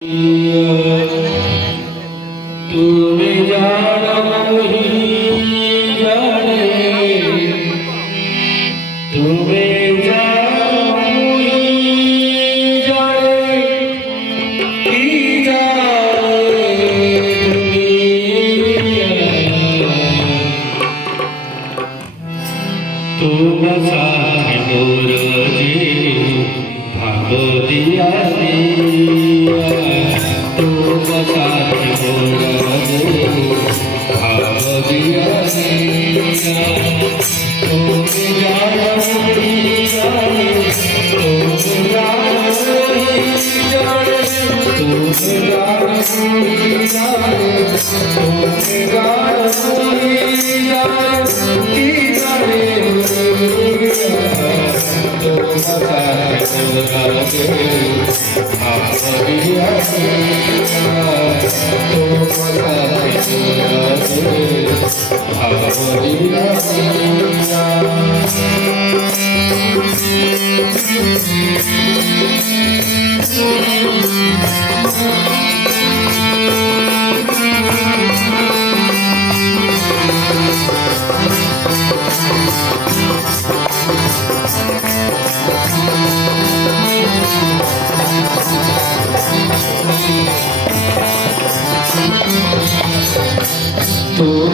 तुमे जानो ही जाने, तुमे जानो ही जाने, की जाने तुम साथ मोर जीव भाग दिया तुम साथ मोर भाग दिया तुम जानो ही जाने, तुम जानो ही जाने, तुम जानो ही जाने, तुम जानो ही जाने, की जाने तुम साथ मोर तुम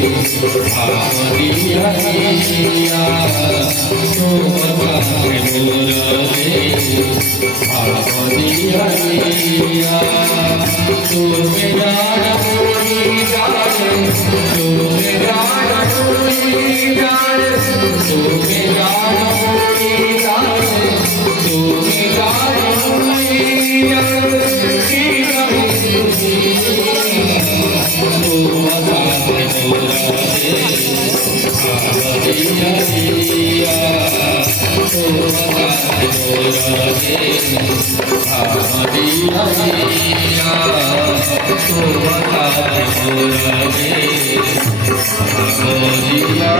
भावदिया तुम साथ मोरे भावदिया तुम जान मोरी जान तुम जान मोरी जान तुम जान मोरी जान तुम जान मोरी जान तुम साथ मोरे भावदिया तुम साथ मोरे भावदिया तुम साथ मोरे भावदिया